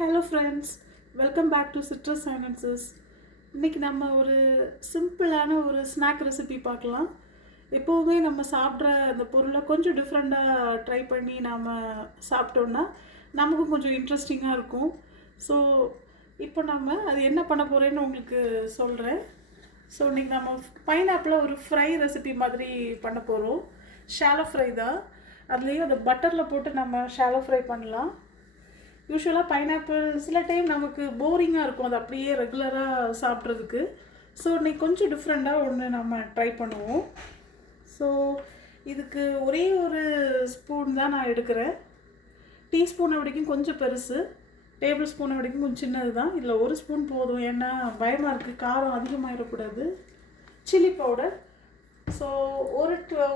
Hello friends, welcome back to Citrus Silences. இன்றைக்கி நம்ம ஒரு சிம்பிளான ஒரு ஸ்நாக் ரெசிபி பார்க்கலாம். எப்போவுமே நம்ம சாப்பிட்ற அந்த பொருளை கொஞ்சம் டிஃப்ரெண்ட்டாக ட்ரை பண்ணி நாம் சாப்பிட்டோன்னா நமக்கும் கொஞ்சம் இன்ட்ரெஸ்டிங்காக இருக்கும். ஸோ இப்போ நம்ம அது என்ன பண்ண போகிறேன்னு உங்களுக்கு சொல்கிறேன். ஸோ இன்றைக்கி நம்ம பைனாப்பிளில் ஒரு ஃப்ரை ரெசிபி மாதிரி பண்ண போகிறோம். ஷாலோ ஃப்ரை தான். அதுலேயும் அதை பட்டரில் போட்டு நம்ம ஷாலோ ஃப்ரை பண்ணலாம். யூஸ்வலாக பைனாப்பிள் சில டைம் நமக்கு போரிங்காக இருக்கும், அது அப்படியே ரெகுலராக சாப்பிட்றதுக்கு. ஸோ இன்றைக்கி கொஞ்சம் டிஃப்ரெண்ட்டாக ஒன்று நம்ம ட்ரை பண்ணுவோம். ஸோ இதுக்கு ஒரே ஒரு ஸ்பூன் தான் நான் எடுக்கிறேன். டீஸ்பூனை வரைக்கும் கொஞ்சம் பெருசு, டேபிள் ஸ்பூனை வரைக்கும் கொஞ்சம் சின்னது தான். இதில் ஒரு ஸ்பூன் போதும், ஏன்னா பயமாக இருக்குது, காரம் அதிகமாகிடக்கூடாது. சில்லி பவுடர் ஸோ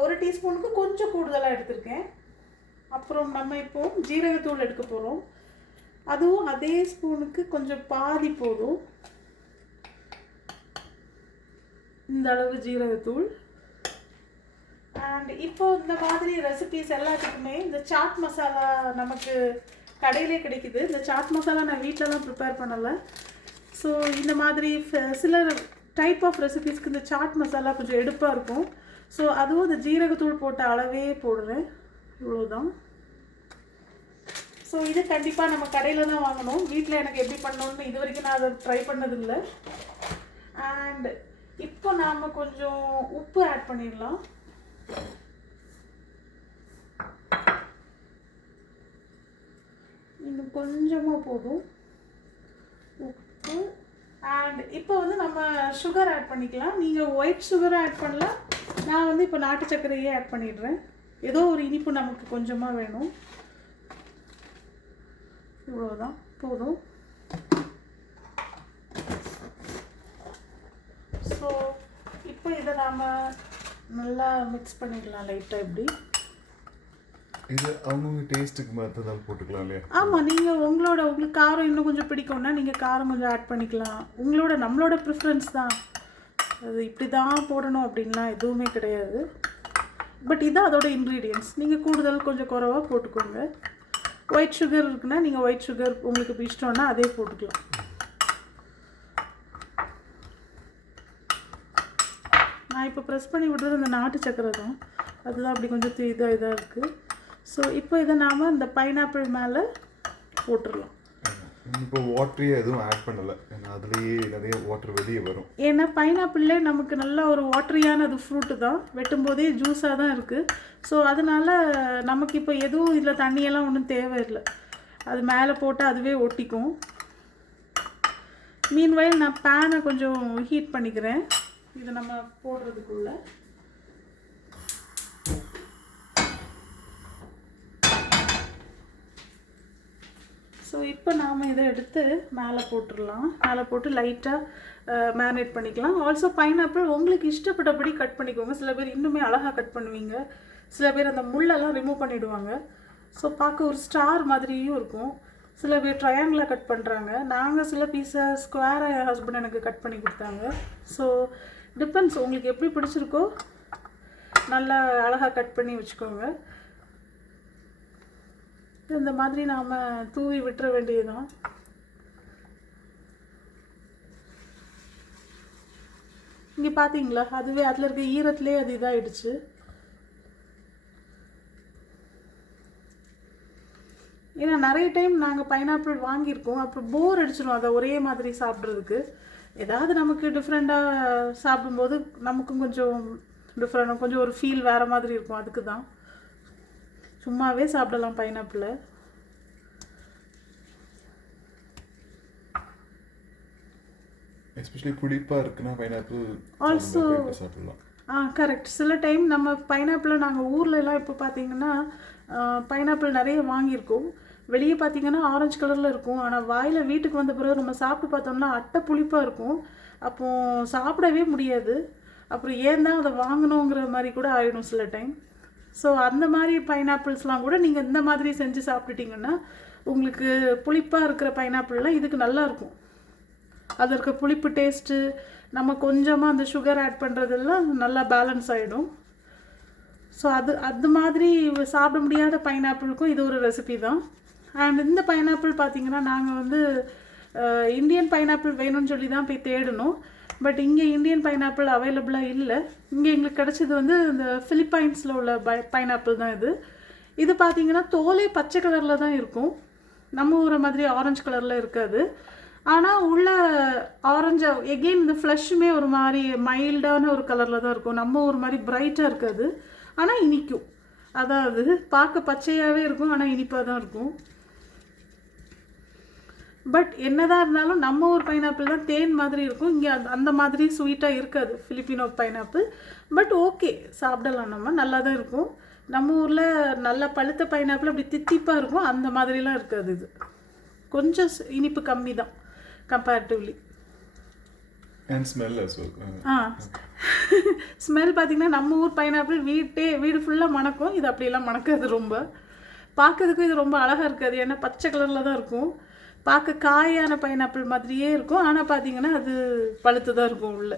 ஒரு டீஸ்பூனுக்கு கொஞ்சம் கூடுதலாக எடுத்திருக்கேன். அப்புறம் நம்ம இப்போது ஜீரகத்தூள் எடுக்க போகிறோம். அதுவும் அதே ஸ்பூனுக்கு கொஞ்சம் பாதி போதும். இந்த அளவு ஜீரகத்தூள். அண்ட் இப்போ இந்த மாதிரி ரெசிபீஸ் எல்லாத்துக்குமே இந்த சாட் மசாலா நமக்கு கடையிலே கிடைக்குது. இந்த சாட் மசாலா நான் வீட்டிலலாம் ப்ரிப்பேர் பண்ணலை. ஸோ இந்த மாதிரி சில டைப் ஆஃப் ரெசிபீஸ்க்கு இந்த சாட் மசாலா கொஞ்சம் எடுப்பாக இருக்கும். ஸோ அதுவும் இந்த ஜீரகத்தூள் போட்ட அளவே போடுறேன், இவ்வளோதான். ஸோ இது கண்டிப்பாக நம்ம கடையில் தான் வாங்கணும். வீட்டில் எனக்கு எப்படி பண்ணணும்னு இது வரைக்கும் நான் அதை ட்ரை பண்ணதில்லை. அண்ட் இப்போ நாம் கொஞ்சம் உப்பு ஆட் பண்ணிடலாம். இன்னும் கொஞ்சமாக போதும் உப்பு. அண்ட் இப்போ வந்து நம்ம சுகர் ஆட் பண்ணிக்கலாம். நீங்கள் ஒயிட் சுகரும் ஆட் பண்ணலாம். நான் வந்து இப்போ நாட்டு சர்க்கரையே ஆட் பண்ணிடுறேன். ஏதோ ஒரு இனிப்பு நமக்கு கொஞ்சமாக வேணும். இவ்வளோதான் போதும். ஸோ இப்போ இதை நாம் நல்லா மிக்ஸ் பண்ணிடலாம் லைட்டாக. இப்படி இது அவங்கவுங்க டேஸ்ட்டுக்கு மாதிரி தான் போட்டுக்கலாம் இல்லையா? ஆமாம், நீங்கள் உங்களுக்கு காரம் இன்னும் கொஞ்சம் பிடிக்கும்னா நீங்கள் காரம் கொஞ்சம் ஆட் பண்ணிக்கலாம். நம்மளோட ப்ரிஃபரன்ஸ் தான். அது இப்படி தான் போடணும் அப்படின்லாம் எதுவுமே கிடையாது. பட் இதுதான் அதோட இன்க்ரீடியன்ட்ஸ். நீங்கள் கூடுதல் கொஞ்சம் குறைவாக போட்டுக்கோங்க. ஒயிட் சுகர் இருக்குன்னா நீங்கள் ஒயிட் சுகர் உங்களுக்கு இஷ்டம்னா அதே போட்டுக்கலாம். நான் இப்போ ப்ரெஸ் பண்ணி விடுறது அந்த நாட்டு சக்கரை தான். அதுதான் அப்படி கொஞ்சம் இதாக இருக்குது. ஸோ இப்போ இதை நாம் இந்த பைனாப்பிள் மேலே போட்டுடலாம். இப்போ வாட்டரியாக எதுவும் ஆட் பண்ணலை, ஏன்னா அதுலேயே நிறைய வாட்டர் வெளியே வரும். ஏன்னா பைனாப்பிள்லே நமக்கு நல்ல ஒரு வாட்டரியான அது ஃப்ரூட்டு தான், வெட்டும்போதே ஜூஸாக தான் இருக்குது. ஸோ அதனால் நமக்கு இப்போ எதுவும் இதில் தண்ணியெல்லாம் ஒன்றும் தேவையில்லை. அது மேலே போட்டால் அதுவே ஒட்டிக்கும். மீன்வைல் நான் பேனை கொஞ்சம் ஹீட் பண்ணிக்கிறேன் இதை நம்ம போடுறதுக்குள்ளே. ஸோ இப்போ நாம் இதை எடுத்து மேலே போட்டுடலாம். மேலே போட்டு லைட்டாக மேரினேட் பண்ணிக்கலாம். ஆல்சோ பைனாப்பிள் உங்களுக்கு இஷ்டப்பட்டபடி கட் பண்ணிக்கோங்க. சில பேர் இன்னுமே அழகாக கட் பண்ணுவீங்க, சில பேர் அந்த முள்ளெல்லாம் ரிமூவ் பண்ணிவிடுவாங்க. ஸோ பார்க்க ஒரு ஸ்டார் மாதிரியும் இருக்கும். சில பேர் ட்ரையாங்கிளாக கட் பண்ணுறாங்க. நாங்கள் சில பீஸை ஸ்கொயராக என் ஹஸ்பண்ட் எனக்கு கட் பண்ணி கொடுத்தாங்க. ஸோ டிபெண்ட்ஸ், உங்களுக்கு எப்படி பிடிச்சிருக்கோ நல்லா அழகாக கட் பண்ணி வச்சுக்கோங்க. இந்த மாதிரி நாம் தூவி விட்டுற வேண்டியதுதான். இங்கே பார்த்தீங்களா, அதுவே அதில் இருக்க ஈரத்துலேயே அது இதாகிடுச்சு. ஏன்னா நிறைய டைம் நாங்கள் பைனாப்பிள் வாங்கியிருக்கோம், அப்புறம் போர் அடிச்சிடும் அதை ஒரே மாதிரி சாப்பிட்றதுக்கு. ஏதாவது நமக்கு டிஃப்ரெண்ட்டாக சாப்பிடும்போது நமக்கும் கொஞ்சம் டிஃப்ரெண்ட், கொஞ்சம் ஒரு ஃபீல் வேறு மாதிரி இருக்கும். அதுக்கு தான் சும்மாவே சாப்பிடலாம் பைனாப்பிளை. எஸ்பெஷலி புளிப்பாக இருக்குன்னா பைனாப்பிள் ஆல்சோ சாப்பிடலாம். கரெக்ட். சில டைம் நம்ம பைனாப்பிளை நாங்கள் ஊர்லலாம் இப்போ பார்த்தீங்கன்னா பைனாப்பிள் நிறைய வாங்கியிருக்கோம். வெளியே பார்த்தீங்கன்னா ஆரஞ்சு கலரில் இருக்கும், ஆனால் வாயில் வீட்டுக்கு வந்த பிறகு நம்ம சாப்பிட்டு பார்த்தோம்னா அட்டை புளிப்பாக இருக்கும். அப்போது சாப்பிடவே முடியாது. அப்புறம் ஏன் தான் அதை வாங்கணுங்கிற மாதிரி கூட ஆகிடும் சில டைம். ஸோ அந்த மாதிரி பைனாப்பிள்ஸ்லாம் கூட நீங்கள் இந்த மாதிரி செஞ்சு சாப்பிட்டுட்டிங்கன்னா உங்களுக்கு புளிப்பாக இருக்கிற பைனாப்பிள்லாம் இதுக்கு நல்லாயிருக்கும். அது இருக்க புளிப்பு டேஸ்ட்டு நம்ம கொஞ்சமாக அந்த சுகர் ஆட் பண்ணுறதெல்லாம் நல்லா பேலன்ஸ் ஆகிடும். ஸோ அது மாதிரி சாப்பிட முடியாத பைனாப்பிளுக்கும் இது ஒரு ரெசிபி தான். அண்ட் இந்த பைனாப்பிள் பார்த்தீங்கன்னா நாங்கள் வந்து இந்தியன் பைனாப்பிள் வேணும்னு சொல்லி தான் போய் தேடணும். பட் இங்கே இந்தியன் பைனாப்பிள் அவைலபிளாக இல்லை. இங்கே எங்களுக்கு கிடச்சது வந்து இந்த ஃபிலிப்பைன்ஸில் உள்ள பைனாப்பிள் தான் இது. இது பார்த்தீங்கன்னா தோலே பச்சை கலரில் தான் இருக்கும், நம்ம ஊரை மாதிரி ஆரஞ்சு கலரில் இருக்காது. ஆனால் உள்ள ஆரஞ்சு எகெயின் இந்த ஃப்ளஷுமே ஒரு மாதிரி மைல்டான ஒரு கலரில் தான் இருக்கும், நம்ம ஒரு மாதிரி பிரைட்டாக இருக்காது. ஆனால் இனிக்கும், அதாவது பார்க்க பச்சையாகவே இருக்கும் ஆனால் இனிப்பாக தான் இருக்கும். பட் என்னதான் இருந்தாலும் நம்ம ஊர் பைனாப்பிள் தான் தேன் மாதிரி இருக்கும், இங்கே அந்த மாதிரி ஸ்வீட்டாக இருக்காது ஃபிலிப்பினோ பைனாப்பிள். பட் ஓகே, சாப்பிடலாம், நம்ம நல்லா தான் இருக்கும். நம்ம ஊரில் நல்ல பழுத்த பைனாப்பிள் அப்படி தித்திப்பாக இருக்கும், அந்த மாதிரிலாம் இருக்காது. இது கொஞ்சம் இனிப்பு கம்மி தான் comparatively. And smell as well. Smell பார்த்தீங்கன்னா நம்ம ஊர் பைனாப்பிள் வீடு ஃபுல்லாக மணக்கும், இது அப்படியெல்லாம் மணக்காது. ரொம்ப பார்க்கறதுக்கும் இது ரொம்ப அழகாக இருக்காது, ஏன்னா பச்சை கலரில் தான் இருக்கும், பார்க்க காயான பைனாப்பிள் மாதிரியே இருக்கும். ஆனால் பார்த்தீங்கன்னா அது பழுத்து தான் இருக்கும் உள்ள.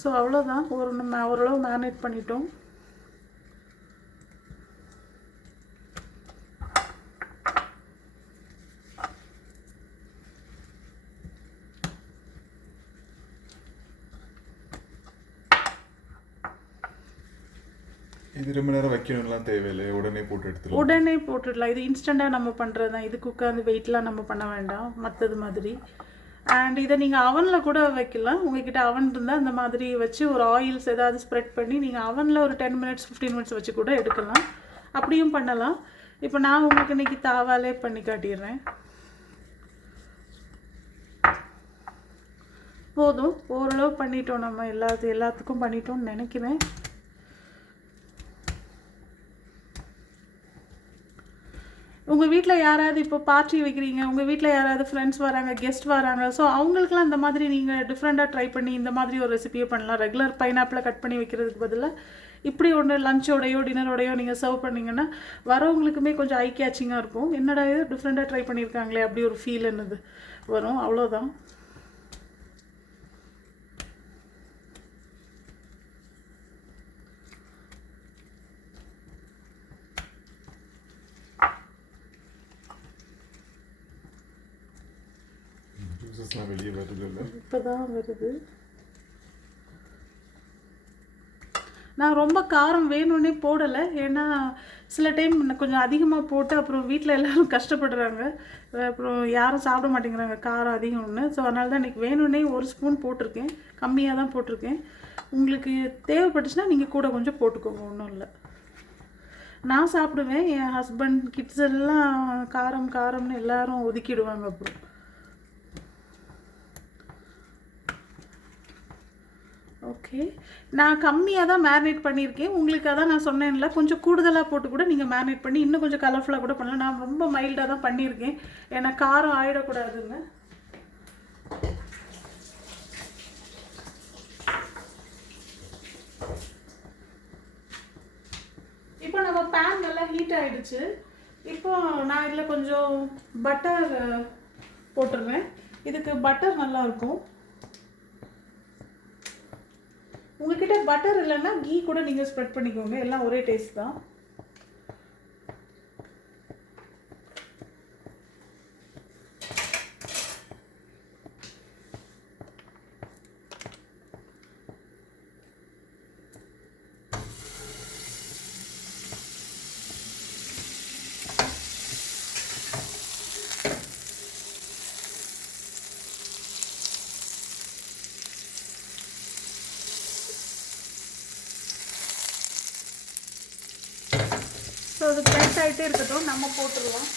ஸோ அவ்வளோதான், ஓரளவு மேரினேட் பண்ணிட்டோம். இது ரொம்ப நேரம் வைக்கணும்லாம் தேவையில்லை, உடனே போட்டுடலாம். இது இன்ஸ்டண்ட்டாக நம்ம பண்ணுறது தான், இதுக்கு உட்காந்து வெயிட்லாம் நம்ம பண்ண வேண்டாம் மற்றது மாதிரி. அண்ட் இதை நீங்கள் அவனில் கூட வைக்கலாம், உங்ககிட்ட அவன் இருந்தால் அந்த மாதிரி வச்சு ஒரு ஆயில்ஸ் ஏதாவது ஸ்ப்ரெட் பண்ணி நீங்கள் அவனில் ஒரு 10 minutes 15 minutes வச்சு கூட எடுக்கலாம், அப்படியும் பண்ணலாம். இப்போ நான் உங்களுக்கு இன்றைக்கி தாவாலே பண்ணி காட்டிடுறேன். போதும், ஓரளவு பண்ணிட்டோம், நம்ம எல்லாத்துக்கும் பண்ணிட்டோம்னு நினைக்கிறேன். உங்கள் வீட்டில் யாராவது இப்போ பார்ட்டி வைக்கிறீங்க, உங்கள் வீட்டில் யாராவது ஃப்ரெண்ட்ஸ் வராங்க, கெஸ்ட் வராங்க, ஸோ அவங்களுக்குலாம் இந்த மாதிரி நீங்கள் டிஃப்ரெண்ட்டாக ட்ரை பண்ணி இந்த மாதிரி ஒரு ரெசிபியை பண்ணலாம். ரெகுலர் பைனாப்பிளை கட் பண்ணி வைக்கிறதுக்கு பதிலாக இப்படி ஒன்று லஞ்சோடையோ டின்னரோடையோ நீங்கள் சர்வ் பண்ணிங்கன்னா வரவங்களுக்குமே கொஞ்சம் ஐ கேச்சிங்காக இருக்கும். என்னடா இது டிஃப்ரெண்ட்டாக ட்ரை பண்ணியிருக்காங்களே அப்படி ஒரு ஃபீல் என்னது வரும், அவ்வளோதான். வெளியே வருது, இப்போதான் வருது. நான் ரொம்ப காரம் வேணும்னே போடலை, ஏன்னா சில டைம் கொஞ்சம் அதிகமாக போட்டு அப்புறம் வீட்டில் எல்லோரும் கஷ்டப்படுறாங்க, அப்புறம் யாரும் சாப்பிட மாட்டேங்கிறாங்க காரம் அதிகம்னு. ஸோ அதனால தான் இன்றைக்கி வேணும்னே 1 ஸ்பூன் போட்டிருக்கேன், கம்மியாக தான் போட்டிருக்கேன். உங்களுக்கு தேவைப்பட்டுச்சுன்னா நீங்கள் கூட கொஞ்சம் போட்டுக்கோங்க, ஒன்றும் இல்லை. நான் சாப்பிடுவேன், என் ஹஸ்பண்ட் கிட்ஸ் எல்லாம் காரம்னு எல்லோரும் ஒதுக்கிடுவாங்க. அப்புறம் ஓகே, நான் கம்மியாக தான் மேரினேட் பண்ணியிருக்கேன். உங்களுக்கு அதான் நான் சொன்னேன்ல, கொஞ்சம் கூடுதலாக போட்டு கூட நீங்கள் மேரினேட் பண்ணி இன்னும் கொஞ்சம் கலர்ஃபுல்லாக கூட பண்ணலாம். நான் ரொம்ப மைல்டாக தான் பண்ணியிருக்கேன், ஏன்னா காரம் ஆகிடக்கூடாதுன்னு. இப்போ நம்ம பேன் நல்லா ஹீட் ஆகிடுச்சு. இப்போ நான் இதில் கொஞ்சம் பட்டர் போட்டுருவேன், இதுக்கு பட்டர் நல்லாயிருக்கும். உங்ககிட்ட பட்டர் இல்லைன்னா கீ கூட நீங்கள் ஸ்ப்ரெட் பண்ணிக்கோங்க, எல்லாம் ஒரே டேஸ்ட் தான். ஸோ அது ப்ரெஸ் ஆகிட்டே இருக்கட்டும், நம்ம போட்டுடலாம்.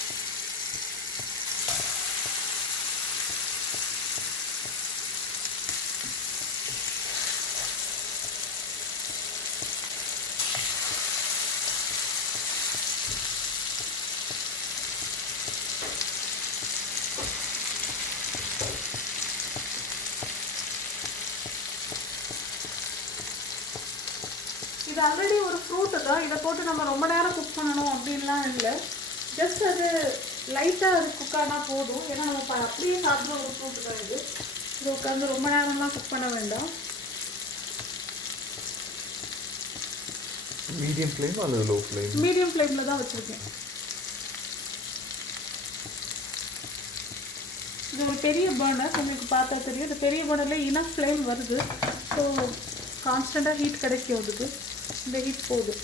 இது ஆல்ரெடி ஒரு ஃப்ரூட்டு தான், இதை போட்டு நம்ம ரொம்ப நேரம் குக் பண்ணணும் அப்படின்லாம் இல்லை, ஜஸ்ட் அது லைட்டாக அது குக் ஆனால் போதும். ஏன்னா நம்ம அப்படியே சாப்பிட்ற ஒரு ஃப்ரூட்டு தான் இது. இது உட்காந்து ரொம்ப நேரம்லாம் குக் பண்ண வேண்டாம். மீடியம் ஃப்ளேம் அல்லது லோ ஃப்ளேம்? மீடியம் ஃப்ளேமில் தான் வச்சுருக்கேன். இது ஒரு பெரிய பர்னர், உங்களுக்கு பார்த்தா தெரியும். இந்த பெரிய பர்னரில் இனஃப் ஃப்ளேம் வருது. ஸோ கான்ஸ்டண்ட்டாக ஹீட் கிடைக்கும் அதுக்கு. இந்த ஹீட் போகுது.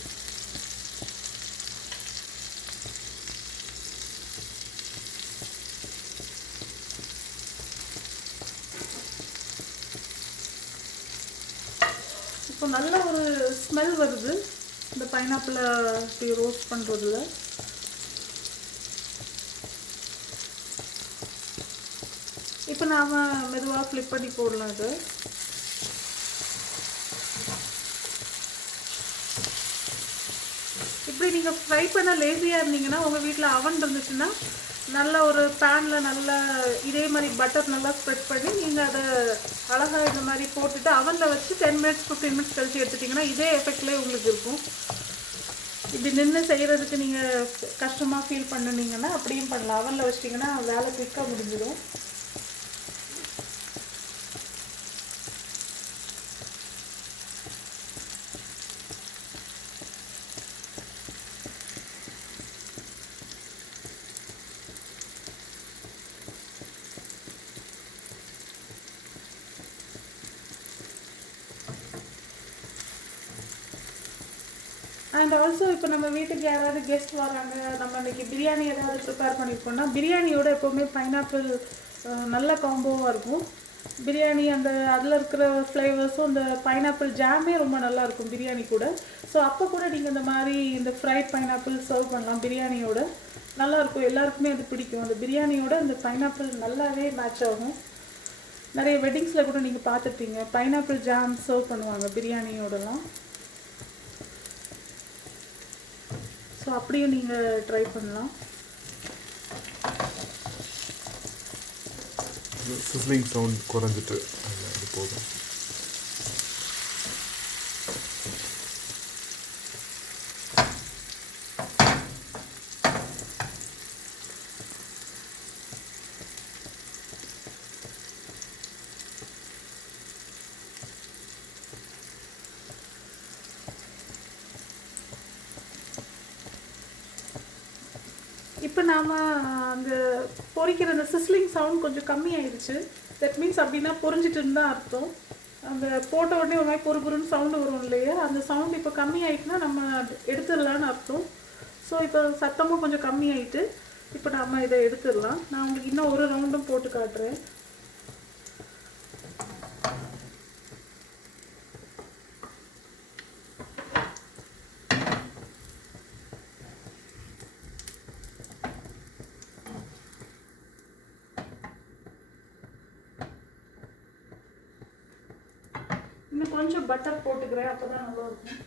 இப்போ நல்ல ஒரு ஸ்மெல் வருது இந்த பைனாப்பிளை இப்படி ரோஸ்ட் பண்ணுறதுல. இப்போ நாம் மெதுவாக ஃப்ளிப் பண்ணி போடலாம் இது. இப்படி நீங்கள் ஃப்ரை பண்ண லேசியாக இருந்தீங்கன்னா உங்கள் வீட்டில் அவன் இருந்துச்சுன்னா நல்ல ஒரு பேனில் நல்லா இதே மாதிரி பட்டர் நல்லா ஸ்ப்ரெட் பண்ணி நீங்கள் அதை அழகாக இந்த மாதிரி போட்டுட்டு அவனில் வச்சு 10 மினிட்ஸ் 15 மினிட்ஸ் கழிச்சு எடுத்துட்டிங்கன்னா இதே எஃபெக்ட்லேயே உங்களுக்கு இருக்கும். இப்படி நின்று செய்கிறதுக்கு நீங்கள் கஷ்டமாக ஃபீல் பண்ணினீங்கன்னா அப்படியும் பண்ணலாம். அவனில் வச்சிட்டிங்கன்னா வேலை குயிக்காக முடிஞ்சிடும். அண்ட் ஆல்சோ இப்போ நம்ம வீட்டுக்கு யாராவது கெஸ்ட் வராங்க, நம்ம இன்றைக்கி பிரியாணி ஏதாவது ப்ரிப்பேர் பண்ணியிருக்கோம்னா பிரியாணியோட எப்போவுமே பைனாப்பிள் நல்ல காம்போவாக இருக்கும். பிரியாணி அந்த அதில் இருக்கிற ஃப்ளேவர்ஸும் அந்த பைனாப்பிள் ஜாமே ரொம்ப நல்லாயிருக்கும் பிரியாணி கூட. ஸோ அப்போ கூட நீங்கள் இந்த மாதிரி இந்த ஃப்ரைட் பைனாப்பிள் சர்வ் பண்ணலாம் பிரியாணியோட. நல்லாயிருக்கும், எல்லாருக்குமே அது பிடிக்கும். அந்த பிரியாணியோட அந்த பைனாப்பிள் நல்லாவே மேட்ச் ஆகும். நிறைய வெட்டிங்ஸில் கூட நீங்கள் பார்த்துருப்பீங்க பைனாப்பிள் ஜாம் சர்வ் பண்ணுவாங்க பிரியாணியோடலாம். ஸோ அப்படியும் நீங்கள் ட்ரை பண்ணலாம். சிஸ்லிங் சவுண்ட் குறைஞ்சிட்டு அது போதும். இப்போ நாம் அந்த பொரிக்கிற அந்த சிஸ்லிங் சவுண்ட் கொஞ்சம் கம்மியாயிடுச்சு. தட் மீன்ஸ் அப்படின்னா பொரிஞ்சிட்டுன்னு தான் அர்த்தம். அந்த போட்ட உடனே ஒரு மாதிரி பொறுபொருன்னு சவுண்டு வரும் இல்லையா, அந்த சவுண்ட் இப்போ கம்மியாயிட்டுனா நம்ம எடுத்துடலான்னு அர்த்தம். ஸோ இப்போ சத்தமும் கொஞ்சம் கம்மியாயிட்டு இப்போ நம்ம இதை எடுத்துடலாம். நான் உங்களுக்கு இன்னும் ஒரு ரவுண்டும் போட்டு காட்டுறேன். இன்னும் கொஞ்சம் பட்டர் போட்டுக்கிறேன், அப்போ தான் நல்லா இருக்கும்.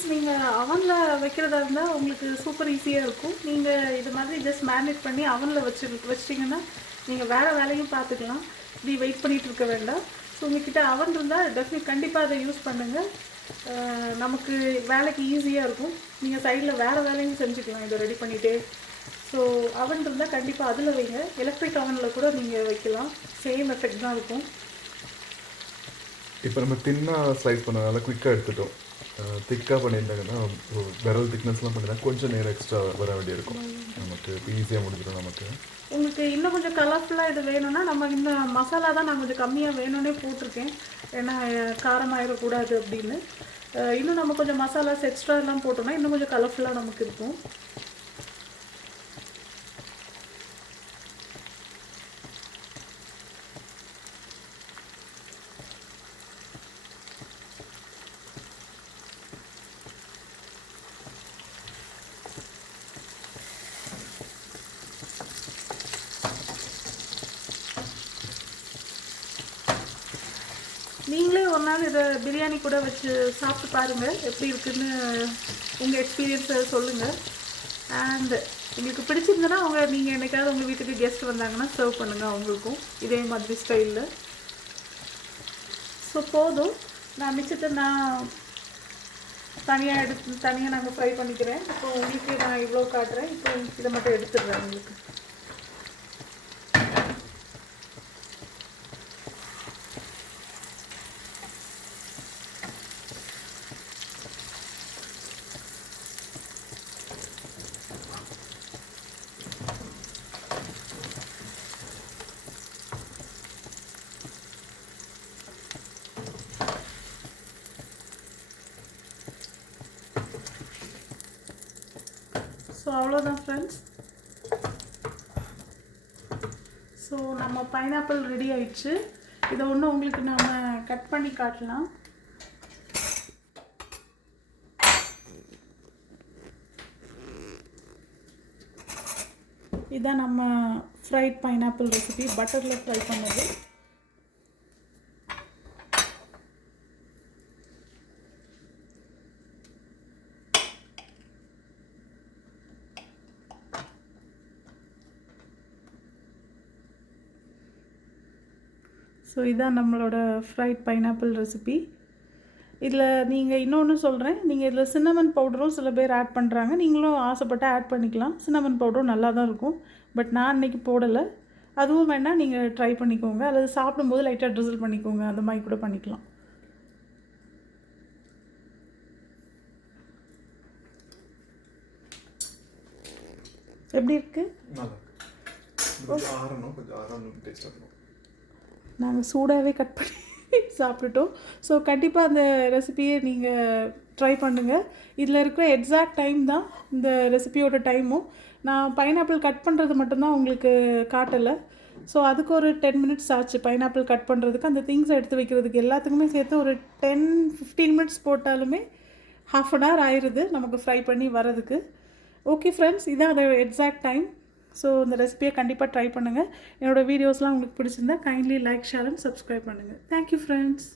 ஃப்ரெண்ட்ஸ், நீங்கள் அவனில் வைக்கிறதா இருந்தால் உங்களுக்கு சூப்பர் ஈஸியாக இருக்கும். நீங்கள் இது மாதிரி ஜஸ்ட் மேரினேட் பண்ணி அவனில் வச்சிட்டிங்கன்னா நீங்கள் வேறு வேலையும் பார்த்துக்கலாம். இப்படி வெயிட் பண்ணிகிட்டு இருக்க வேண்டாம். ஸோ உங்கள்கிட்ட அவன் இருந்தால் கண்டிப்பாக அதை யூஸ் பண்ணுங்கள். நமக்கு வேலைக்கு ஈஸியாக இருக்கும். நீங்கள் சைடில் வேறு வேலையும் செஞ்சுக்கலாம் இதை ரெடி பண்ணிகிட்டே. ஸோ அவன் இருந்தால் கண்டிப்பாக அதில் வைங்க. எலக்ட்ரிக் அவனில் கூட நீங்கள் வைக்கலாம், சேம் எஃபெக்ட் தான் இருக்கும். இப்போ நம்ம தின்னாக ஸ்லைஸ் பண்ணதால குயிக்காக எடுத்துட்டோம். திக்காக பண்ணியிருந்தாங்கன்னா விரல் திக்னஸ்லாம் பண்ணியிருந்தா கொஞ்சம் நேரம் எக்ஸ்ட்ரா வர வேண்டியிருக்கும். நமக்கு இப்போ ஈஸியாக முடிஞ்சிடும். நமக்கு உங்களுக்கு இன்னும் கொஞ்சம் கலர்ஃபுல்லாக இது வேணும்னா நம்ம இன்னும் மசாலா தான் நான் கொஞ்சம் கம்மியாக வேணும்னே போட்டிருக்கேன், ஏன்னா காரமாயிடக்கூடாது அப்படின்னு. இன்னும் நம்ம கொஞ்சம் மசாலாஸ் எக்ஸ்ட்ராலாம் போட்டோம்னா இன்னும் கொஞ்சம் கலர்ஃபுல்லாக நமக்கு இருக்கும். நீங்களே ஒரு நாள் இதை பிரியாணி கூட வச்சு சாப்பிட்டு பாருங்கள், எப்படி இருக்குன்னு உங்கள் எக்ஸ்பீரியன்ஸை சொல்லுங்கள். அண்ட் உங்களுக்கு பிடிச்சிருந்தனா நீங்கள் என்னைக்காவது உங்கள் வீட்டுக்கு கெஸ்ட் வந்தாங்கன்னா சர்வ் பண்ணுங்கள் அவங்களுக்கும் இதே மாதிரி ஸ்டைலில். ஸோ போதும், நான் மிச்சத்தை தனியாக நாங்கள் ஃப்ரை பண்ணிக்கிறேன். இப்போ உங்களுக்கு நான் இவ்வளோ காட்டுறேன். இப்போ இதை மட்டும் எடுத்துடுறேன் உங்களுக்கு. ஸோ அவ்வளோதான் ஃப்ரெண்ட்ஸ். ஸோ நம்ம பைனாப்பிள் ரெடி ஆயிடுச்சு. இதை ஒன்று உங்களுக்கு நாம் கட் பண்ணி காட்டலாம். இதான் நம்ம ஃப்ரைட் பைனாப்பிள் ரெசிபி, பட்டரில் ஃப்ரை பண்ணது. ஸோ இதான் நம்மளோட ஃப்ரைட் பைனாப்பிள் ரெசிபி. இதில் நீங்கள் இன்னொன்று சொல்கிறேன், நீங்கள் இதில் சின்னமன் பவுடரும் சில பேர் ஆட் பண்ணுறாங்க. நீங்களும் ஆசைப்பட்டு ஆட் பண்ணிக்கலாம். சின்னமன் பவுடரும் நல்லா தான் இருக்கும், பட் நான் இன்றைக்கி போடலை. அதுவும் வேணால் நீங்கள் ட்ரை பண்ணிக்கோங்க, அல்லது சாப்பிடும்போது லைட்டாக ட்ரிசில் பண்ணிக்கோங்க, அந்த மாதிரி கூட பண்ணிக்கலாம். எப்படி இருக்குது? நாங்கள் சூடாகவே கட் பண்ணி சாப்பிட்டுட்டோம். ஸோ கண்டிப்பாக அந்த ரெசிபியை நீங்கள் ட்ரை பண்ணுங்கள். இதில் இருக்கிற எக்ஸாக்ட் டைம் தான் இந்த ரெசிபியோட டைமும். நான் பைனாப்பிள் கட் பண்ணுறது மட்டும்தான் உங்களுக்கு காட்டலை. ஸோ அதுக்கு ஒரு 10 மினிட்ஸ் ஆச்சு பைனாப்பிள் கட் பண்ணுறதுக்கு. அந்த திங்ஸை எடுத்து வைக்கிறதுக்கு எல்லாத்துக்குமே சேர்த்து ஒரு 10-15 மினிட்ஸ் போட்டாலுமே ½ அன் ஹவர் ஆயிடுது நமக்கு ஃப்ரை பண்ணி வரதுக்கு. ஓகே ஃப்ரெண்ட்ஸ், இதான் அதோட எக்ஸாக்ட் டைம். ஸோ இந்த ரெசிபியை கண்டிப்பாக ட்ரை பண்ணுங்கள். என்னோடய வீடியோஸ்லாம் உங்களுக்கு பிடிச்சிருந்தா kindly like, share and subscribe பண்ணுங்கள். Thank you friends.